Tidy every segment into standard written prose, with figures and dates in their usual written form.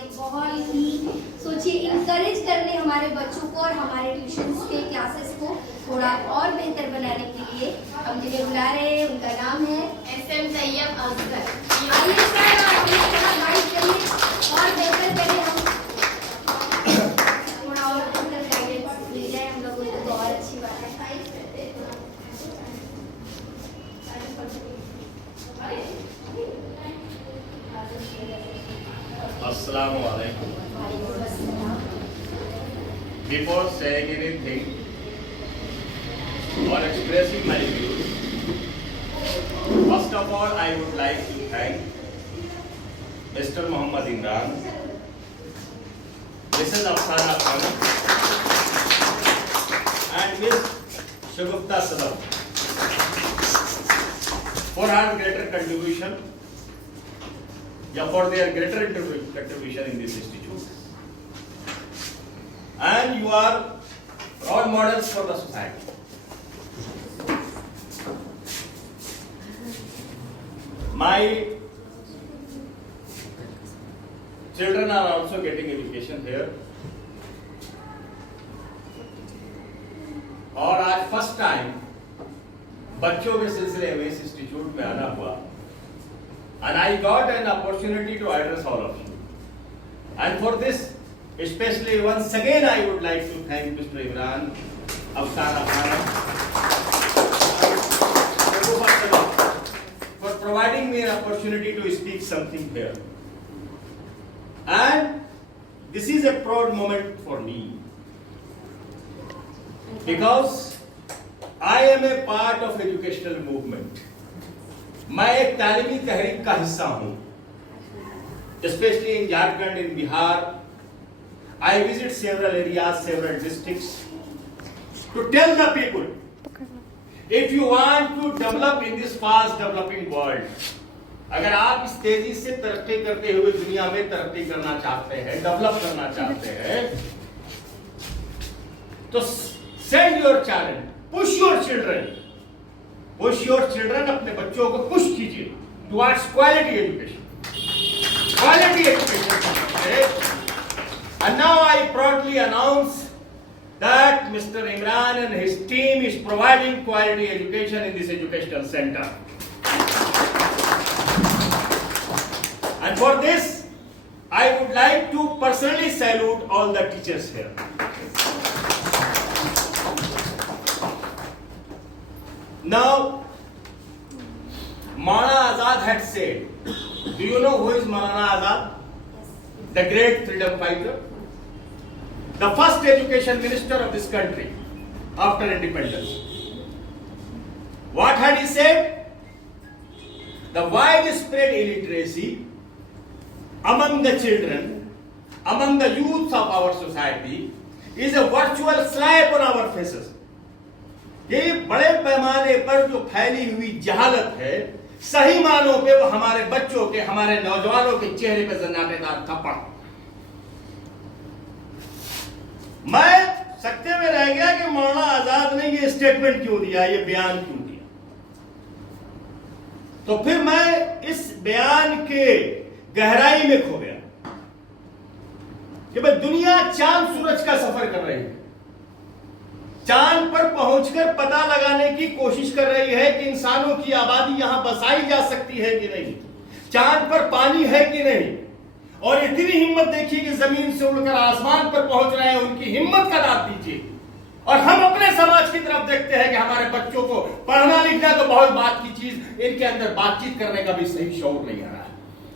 ایک بہت ہی سوچیے انکریج کرنے ہمارے بچوں کو اور ہمارے ٹیوشنس کے کلاسز کو تھوڑا اور بہتر بنانے کے لیے ہم جنہیں بلا رہے ہیں، ان کا نام ہے SM طیب اصغر۔ آئیے سر آپ یہ تھوڑا گائڈ کریے اور بہتر کریں، ہم تھوڑا اور بہتر گائیڈنس مل جائے ہم لوگوں کو تو اور اچھی بات ہے۔ السلام علیکم۔ Before saying anything or expressing my views, first of all I would like to thank Mr. Muhammad Imran, Mrs. Afsana Khanum and Ms. Shagufta Sadam for her greater contribution, for their greater contribution in this institute. And you are role models for the society. My children are also getting education here. اور آج first time بچوں کے سلسلے میں اس institute میں آنا ہوا. And I got an opportunity to address all of you. And for this, especially once again, I would like to thank Mr. Imran, Afsana Khanum, for providing me an opportunity to speak something here. And this is a proud moment for me, because I am a part of educational movement. میں ایک تعلیمی تحریک کا حصہ ہوں. Especially in Jharkhand, in Bihar, I visit several areas, several districts to tell the people, if you want to develop in this fast developing world, اگر آپ اس تیزی سے ترقی کرتے ہوئے دنیا میں ترقی کرنا چاہتے ہیں، ڈیولپ کرنا چاہتے ہیں، تو send your child, push your children, اپنے بچوں کو پش کیجیے towards quality education. And now I proudly announce that Mr. Imran and his team is providing quality education in this educational center. And for this, I would like to personally salute all the teachers here. Now, Maulana Azad had said, do you know who is Maulana Azad? The great freedom fighter, the first education minister of this country after independence. What had he said? The widespread illiteracy among the children, among the youth of our society is a virtual slap on our faces. یہ بڑے پیمانے پر جو پھیلی ہوئی جہالت ہے، صحیح معنوں پہ وہ ہمارے بچوں کے، ہمارے نوجوانوں کے چہرے پہ زناٹے دار تھپڑ. میں سکتے میں رہ گیا کہ مولانا آزاد نے یہ اسٹیٹمنٹ کیوں دیا، یہ بیان کیوں دیا. تو پھر میں اس بیان کے گہرائی میں کھو گیا کہ بھئی دنیا چاند سورج کا سفر کر رہی ہے، چاند پر پہنچ کر پتہ لگانے کی کوشش کر رہی ہے کہ انسانوں کی آبادی یہاں بسائی جا سکتی ہے کہ نہیں، چاند پر پانی ہے کہ نہیں. اور اتنی ہمت دیکھیے کہ زمین سے اڑ کر آسمان پر پہنچ رہے ہیں، ان کی ہمت کا داد دیجیے. اور ہم اپنے سماج کی طرف دیکھتے ہیں کہ ہمارے بچوں کو پڑھنا لکھنا تو بہت بات کی چیز، ان کے اندر بات چیت کرنے کا بھی صحیح شعور نہیں آ رہا ہے،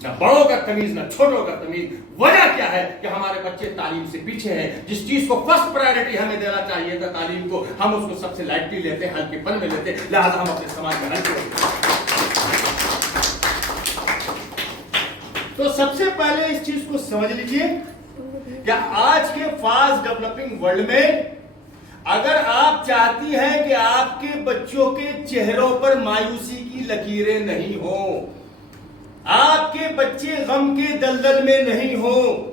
نہ بڑوں کا تمیز نہ چھوٹوں کا تمیز. وجہ کیا ہے کہ ہمارے بچے تعلیم سے پیچھے ہیں. جس چیز کو فرسٹ پرائیورٹی ہمیں دینا چاہیے تھا تعلیم کو، ہم اس کو سب سے لائٹلی لیتے ہیں، ہلکے پن میں لیتے ہیں، لہذا ہم اپنے سماج میں ہلکے ہوتے ہیں. تو سب سے پہلے اس چیز کو سمجھ لیجئے کہ آج کے فاسٹ ڈیولپنگ ورلڈ میں اگر آپ چاہتی ہیں کہ آپ کے بچوں کے چہروں پر مایوسی کی لکیریں نہیں ہوں، آپ کے بچے غم کے دلدل میں نہیں ہوں،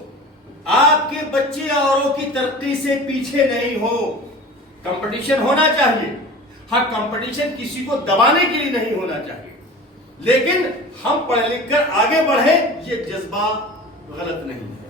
آپ کے بچے اوروں کی ترقی سے پیچھے نہیں ہوں. کمپٹیشن ہونا چاہیے، ہر کمپٹیشن کسی کو دبانے کے لیے نہیں ہونا چاہیے، لیکن ہم پڑھ لکھ کر آگے بڑھیں یہ جذبہ غلط نہیں ہے.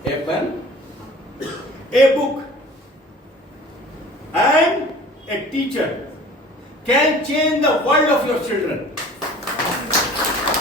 a pen, a book and a teacher can change the world of your children.